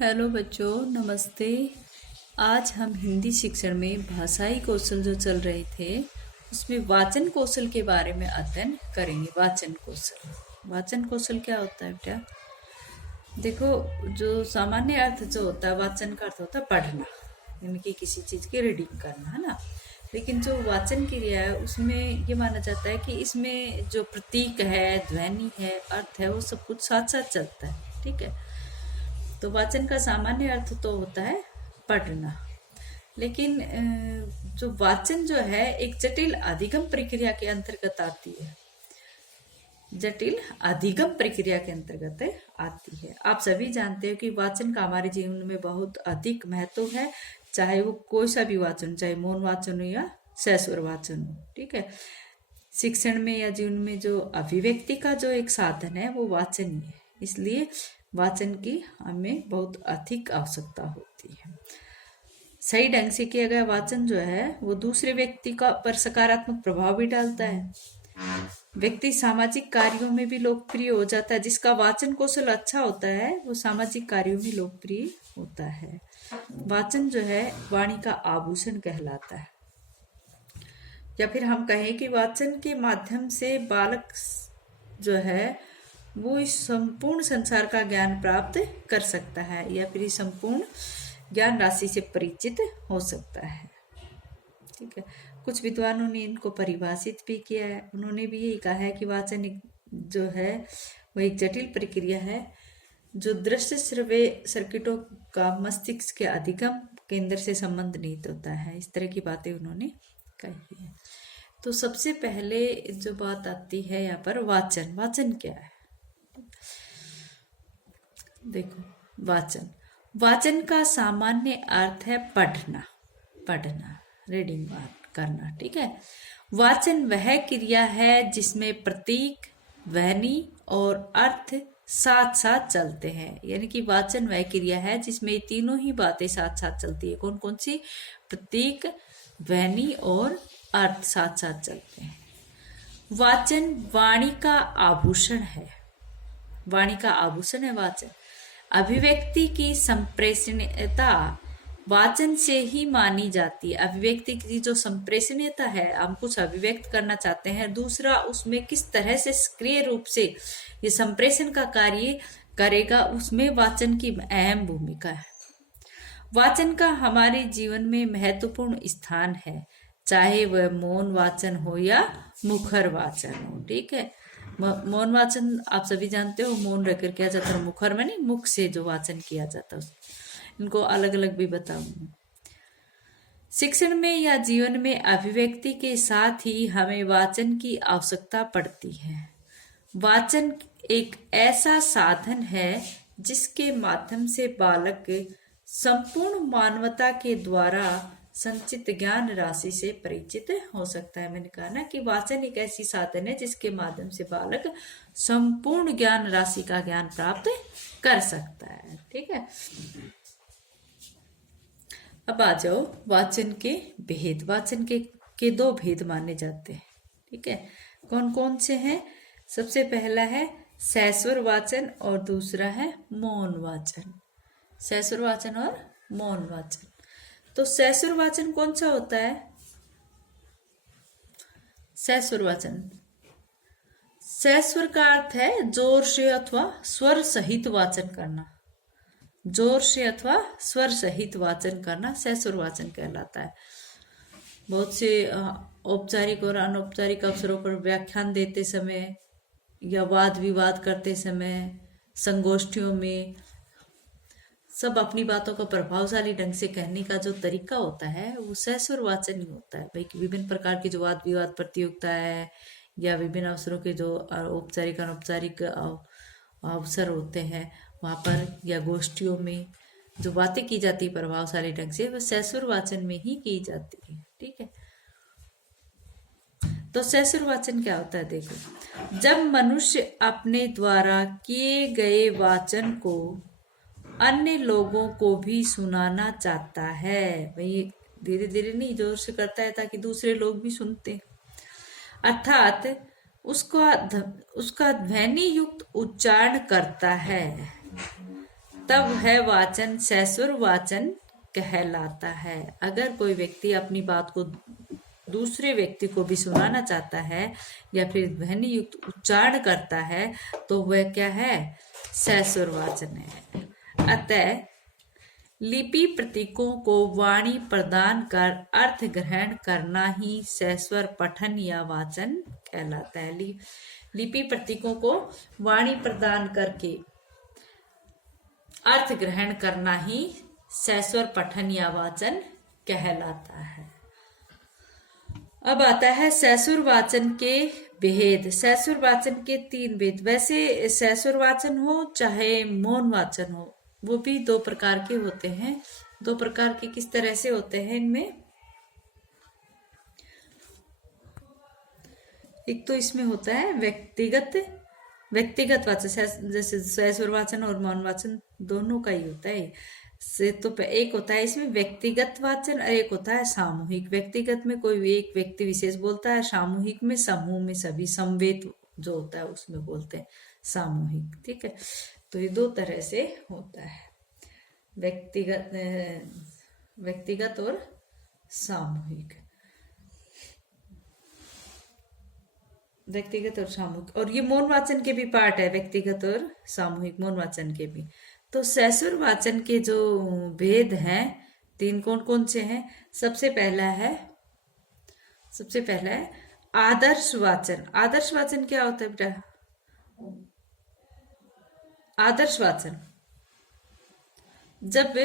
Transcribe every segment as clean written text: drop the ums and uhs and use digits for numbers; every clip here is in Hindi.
हेलो बच्चों, नमस्ते। आज हम हिंदी शिक्षण में भाषाई कौशल जो चल रहे थे उसमें वाचन कौशल के बारे में अध्ययन करेंगे। वाचन कौशल क्या होता है बेटा? देखो, जो सामान्य अर्थ जो होता है वाचन का अर्थ होता है पढ़ना, यानी कि किसी चीज की रीडिंग करना, है ना। लेकिन जो वाचन क्रिया है उसमें ये माना जाता है कि इसमें जो प्रतीक है, ध्वनि है, अर्थ है, वो सब कुछ साथ साथ चलता है। ठीक है। तो वाचन का सामान्य अर्थ तो होता है पढ़ना, लेकिन जो वाचन जो है एक जटिल अधिगम प्रक्रिया के अंतर्गत आती है। जटिल अधिगम प्रक्रिया के अंतर्गत आती है। आप सभी जानते हो कि वाचन का हमारे जीवन में बहुत अधिक महत्व है, चाहे वो कोई सा भी वाचन, चाहे मौन वाचन हो या सस्वर वाचन हो। ठीक है। शिक्षण में या जीवन में जो अभिव्यक्ति का जो एक साधन है वो वाचन ही है, इसलिए वाचन की हमें बहुत अधिक आवश्यकता होती है। सही ढंग से किया गया वाचन जो है वो दूसरे व्यक्ति का पर सकारात्मक प्रभाव भी डालता है। व्यक्ति सामाजिक कार्यों में भी लोकप्रिय हो जाता है। जिसका वाचन कौशल अच्छा होता है वो सामाजिक कार्यों में लोकप्रिय होता है। वाचन जो है वाणी का आभूषण कहलाता है, या फिर हम कहें कि वाचन के माध्यम से बालक जो है वो इस संपूर्ण संसार का ज्ञान प्राप्त कर सकता है, या फिर इस संपूर्ण ज्ञान राशि से परिचित हो सकता है। ठीक है। कुछ विद्वानों ने इनको परिभाषित भी किया है। उन्होंने भी यही कहा है कि वाचन जो है वो एक जटिल प्रक्रिया है जो दृश्य श्रव्य सर्किटों का मस्तिष्क के अधिगम केंद्र से संबंध निहित होता है। इस तरह की बातें उन्होंने कही है। तो सबसे पहले जो बात आती है यहाँ पर वाचन क्या है? देखो, वाचन का सामान्य अर्थ है पढ़ना, रीडिंग करना। ठीक है। वाचन वह क्रिया है जिसमें प्रतीक, ध्वनि और अर्थ साथ साथ चलते हैं। यानी कि वाचन वह क्रिया है जिसमें तीनों ही बातें साथ साथ चलती है। कौन कौन सी? प्रतीक, ध्वनि और अर्थ साथ साथ चलते हैं। वाचन वाणी का आभूषण है। वाचन अभिव्यक्ति की संप्रेषणीयता वाचन से ही मानी जाती है। अभिव्यक्ति की जो संप्रेषणीयता है, हम कुछ अभिव्यक्त करना चाहते हैं, दूसरा उसमें किस तरह से सक्रिय रूप से ये संप्रेषण का कार्य करेगा, उसमें वाचन की अहम भूमिका है। वाचन का हमारे जीवन में महत्वपूर्ण स्थान है, चाहे वह मौन वाचन हो या मुखर वाचन हो। ठीक है। मौन वाचन आप सभी जानते हो, मौन रहकर किया जाता है, मुखर में नहीं, मुख से जो वाचन किया जाता है। इनको अलग अलग भी बताऊंगी। शिक्षण में या जीवन में अभिव्यक्ति के साथ ही हमें वाचन की आवश्यकता पड़ती है। वाचन एक ऐसा साधन है जिसके माध्यम से बालक संपूर्ण मानवता के द्वारा संचित ज्ञान राशि से परिचित हो सकता है। मैंने कहा ना कि वाचन एक ऐसी साधन है जिसके माध्यम से बालक संपूर्ण ज्ञान राशि का ज्ञान प्राप्त कर सकता है। ठीक है। अब आ जाओ वाचन के भेद। वाचन के दो भेद माने जाते हैं। ठीक है। कौन कौन से हैं? सबसे पहला है सस्वर वाचन और दूसरा है मौन वाचन। सस्वर वाचन और मौन वाचन। तो सस्वर वाचन कौन सा होता है? सस्वर वाचन, सस्वर का अर्थ है जोर से अथवा स्वर सहित वाचन करना। जोर से अथवा स्वर सहित वाचन करना सस्वर वाचन कहलाता है। बहुत से औपचारिक और अनौपचारिक अवसरों पर व्याख्यान देते समय या वाद विवाद करते समय, संगोष्ठियों में सब अपनी बातों को प्रभावशाली ढंग से कहने का जो तरीका होता है वो सस्वर वाचन ही होता है। भाई, विभिन्न प्रकार की जो वाद विवाद प्रतियोगिता है या विभिन्न अवसरों के जो औपचारिक अनौपचारिक अवसर होते हैं वहां पर या गोष्ठियों में जो बातें की जाती है प्रभावशाली ढंग से, वह सस्वर वाचन में ही की जाती है। ठीक है। तो सस्वर वाचन क्या होता है? देखो, जब मनुष्य अपने द्वारा किए गए वाचन को अन्य लोगों को भी सुनाना चाहता है, भाई धीरे धीरे नहीं, जोर से करता है ताकि दूसरे लोग भी सुनते, अर्थात उसका ध्वनि युक्त उच्चारण करता है, तब है वाचन सैसुर वाचन कहलाता है। अगर कोई व्यक्ति अपनी बात को दूसरे व्यक्ति को भी सुनाना चाहता है या फिर ध्वनि युक्त उच्चारण करता है तो वह क्या है, सैसुर वाचन है। अतः लिपि प्रतीकों को वाणी प्रदान कर अर्थ ग्रहण करना ही सैस्वर पठन या वाचन कहलाता है। लिपि प्रतीकों को वाणी प्रदान करके अर्थ ग्रहण करना ही सैस्वर पठन या वाचन कहलाता है। अब आता है सैसुर वाचन के भेद। सैसुर वाचन के 3 भेद। वैसे सैसुर वाचन हो चाहे मौन वाचन हो, वो भी 2 प्रकार के होते हैं। 2 प्रकार के किस तरह से होते हैं इनमें? एक तो इसमें होता है व्यक्तिगत वाचन, जैसे सैसुर वाचन और मौन वाचन दोनों का ही होता है। से तो एक होता है इसमें व्यक्तिगत वाचन और एक होता है सामूहिक। व्यक्तिगत में कोई एक व्यक्ति विशेष बोलता है, सामूहिक में समूह में सभी समवेत जो होता है उसमें बोलते हैं सामूहिक। ठीक है, तो ये 2 तरह से होता है, व्यक्तिगत और सामूहिक। व्यक्तिगत और सामूहिक, और ये मौन वाचन के भी पार्ट है, व्यक्तिगत और सामूहिक मौन वाचन के भी। तो सैसुर वाचन के जो भेद हैं 3 कौन कौन से हैं? सबसे पहला है आदर्श वाचन। आदर्श वाचन क्या होता है बेटा? आदर्श वाचन जब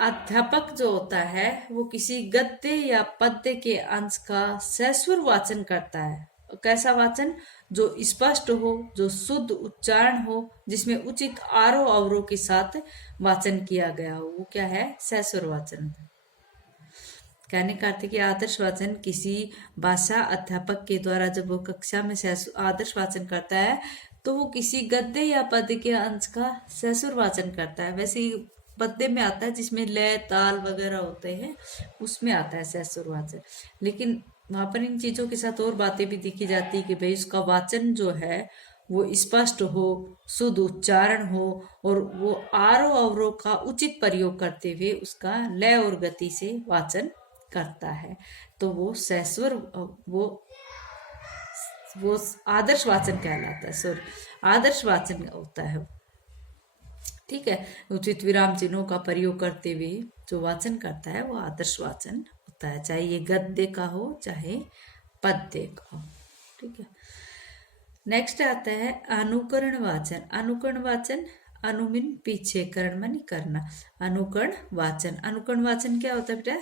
अध्यापक जो होता है वो किसी गद्य या पद्य के अंश का सैसुर वाचन करता है। कैसा वाचन? जो स्पष्ट हो, जो शुद्ध उच्चारण हो, जिसमें उचित आरोह अवरोह के साथ वाचन किया गया हो, वो क्या है? सैसुर वाचन। कहने का अर्थ कि आदर्श वाचन किसी भाषा अध्यापक के द्वारा जब वो कक्षा में आदर्श वाचन करता है तो वो किसी गद्य या पद्य के अंश का सैसुर वाचन करता है। वैसे ही पद्य में आता है जिसमें लय ताल वगैरह होते हैं, उसमें आता है सैसुर वाचन। लेकिन वहां पर इन चीजों के साथ और बातें भी देखी जाती है कि भाई उसका वाचन जो है वो स्पष्ट हो, शुद्ध उच्चारण हो और वो आरोह अवरोह का उचित प्रयोग करते हुए उसका लय और गति से वाचन करता है, तो वो सैसुर वो आदर्श वाचन कहलाता है। सॉरी, आदर्श वाचन होता है। ठीक है, उचित विराम चिन्हों का प्रयोग करते हुए जो वाचन करता है वो आदर्श वाचन होता है, चाहे ये गद्य का हो चाहे पद्य का हो। ठीक है, नेक्स्ट आता है अनुकरण वाचन। अनुकरण वाचन, अनुमिन पीछे, करण मानी करना। अनुकरण वाचन, अनुकरण वाचन क्या होता है बेटा?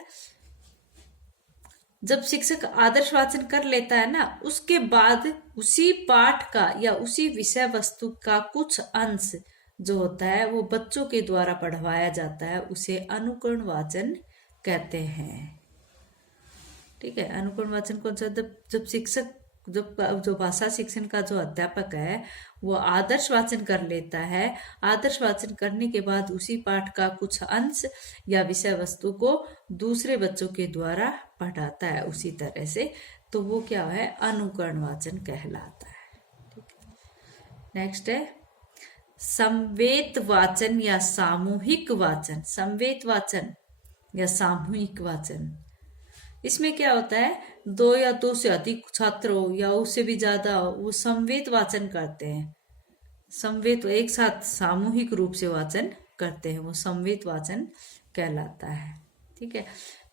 जब शिक्षक आदर्श वाचन कर लेता है ना, उसके बाद उसी पाठ का या उसी विषय वस्तु का कुछ अंश जो होता है वो बच्चों के द्वारा पढ़वाया जाता है, उसे अनुकरण वाचन कहते हैं। ठीक है, अनुकरण वाचन कौन सा? जब शिक्षक जो भाषा शिक्षण का जो अध्यापक है वो आदर्श वाचन कर लेता है, आदर्श वाचन करने के बाद उसी पाठ का कुछ अंश या विषय वस्तु को दूसरे बच्चों के द्वारा पढ़ाता है उसी तरह से, तो वो क्या है? अनुकरण वाचन कहलाता है। ठीक है, नेक्स्ट है संवेत वाचन या सामूहिक वाचन। संवेत वाचन या सामूहिक वाचन, इसमें क्या होता है? 2 या 2 से अधिक छात्र हो या उससे भी ज्यादा हो, वो संवेत वाचन करते हैं। संवेत एक साथ सामूहिक रूप से वाचन करते हैं, वो संवेत वाचन कहलाता है। ठीक है,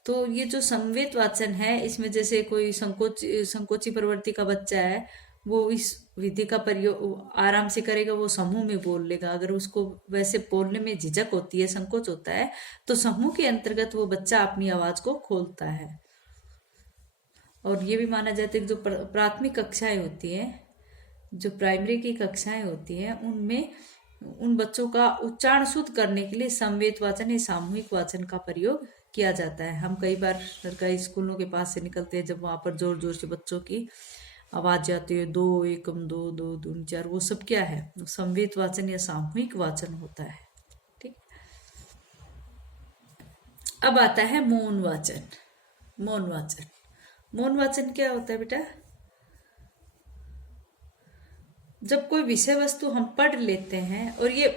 तो ये जो संवेत वाचन है इसमें जैसे कोई संकोची प्रवृत्ति का बच्चा है, वो इस विधि का प्रयोग आराम से करेगा, वो समूह में बोल लेगा। अगर उसको वैसे बोलने में झिझक होती है, संकोच होता है, तो समूह के अंतर्गत वो बच्चा अपनी आवाज को खोलता है। और ये भी माना जाता है कि जो प्राथमिक कक्षाएं होती हैं, जो प्राइमरी की कक्षाएं होती हैं, उनमें उन बच्चों का उच्चारण शुद्ध करने के लिए संवेत वाचन या सामूहिक वाचन का प्रयोग किया जाता है। हम कई बार सरकारी स्कूलों के पास से निकलते हैं, जब वहां पर जोर जोर से बच्चों की आवाज जाती है 2 एकम 2 2 2 4, वो सब क्या है? संवेत वाचन या सामूहिक वाचन होता है। ठीक, अब आता है मौन वाचन। मौन वाचन, मौन वाचन क्या होता है बेटा? जब कोई विषय वस्तु हम पढ़ लेते हैं और ये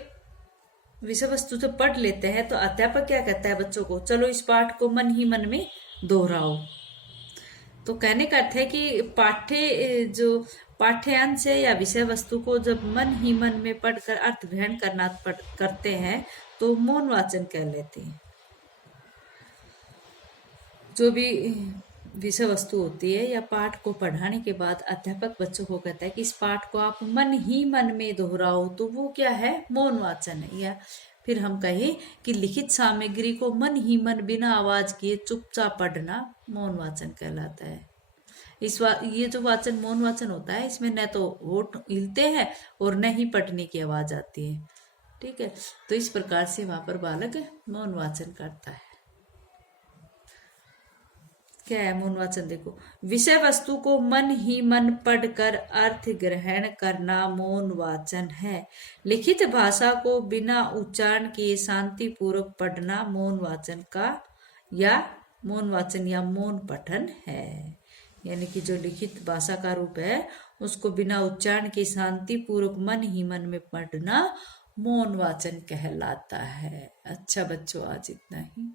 विषय वस्तु तो पढ़ लेते हैं तो अध्यापक क्या कहता है बच्चों को, चलो इस पाठ को मन ही मन में दोहराओ। तो कहने का अर्थ है कि पाठ्यांश है या विषय वस्तु को जब मन ही मन में पढ़कर अर्थ ग्रहण करते हैं तो मौन वाचन कह लेते हैं। जो भी विषय वस्तु होती है या पाठ को पढ़ाने के बाद अध्यापक बच्चों को कहता है कि इस पाठ को आप मन ही मन में दोहराओ, तो वो क्या है, मौन वाचन है। या फिर हम कहें कि लिखित सामग्री को मन ही मन बिना आवाज किए चुपचाप पढ़ना मौन वाचन कहलाता है। ये जो वाचन मौन वाचन होता है, इसमें न तो होठ हिलते हैं और न ही पढ़ने की आवाज आती है। ठीक है, तो इस प्रकार से वहां पर बालक मौन वाचन करता है। क्या है मौन वाचन, देखो, विषय वस्तु को मन ही मन पढ़कर अर्थ ग्रहण करना मौन वाचन है। लिखित भाषा को बिना उच्चारण किए शांति पूर्वक पढ़ना मौन वाचन या मौन पठन है। यानी कि जो लिखित भाषा का रूप है उसको बिना उच्चारण के शांति पूर्वक मन ही मन में पढ़ना मौन वाचन कहलाता है। अच्छा बच्चों, आज इतना ही।